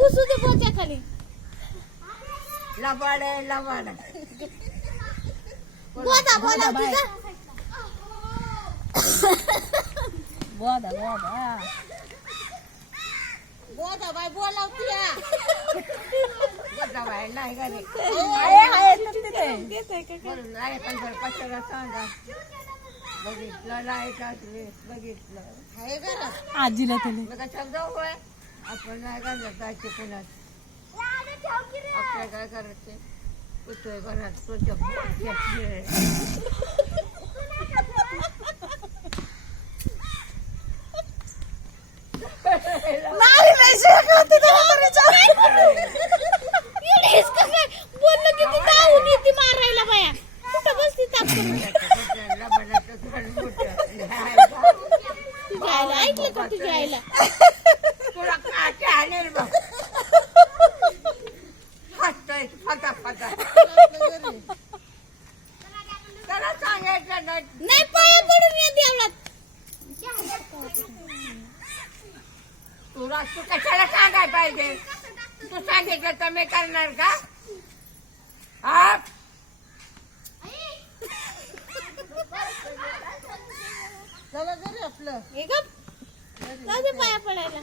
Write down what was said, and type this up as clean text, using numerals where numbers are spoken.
पुसू दे पोच्या खाली. लबाड आहे लबाड. बोधा बोला तुझा. बोधा बोधा बोधा बाई बोलावती बोधा बाई नाही का रे. आहे तिथे. म्हणून आहे पण जर कशाला सांगा. बघितलं नाही का बघितलं आहे घरात आजीला तुला मग शब्द होय आपण नाही घालत जायचे पुण्यात. आपल्या काय करायचे कुठे घरात तुझ्या बोललं की ती धावून येते मारायला बाया. कुठं बसती ताप करून. तुझ्या आईला ऐकलं का तुझ्या आईला. तुला काय आणेल बघ हसतोय फटा फटा. त्याला सांगायचं नाही पाया पडून ये देवळात. तुला तू कशाला सांगाय पाहिजे. तू सांगितलं तर मी करणार का. हा चला घरी आपलं हे गप. जाऊ दे पाया पडायला.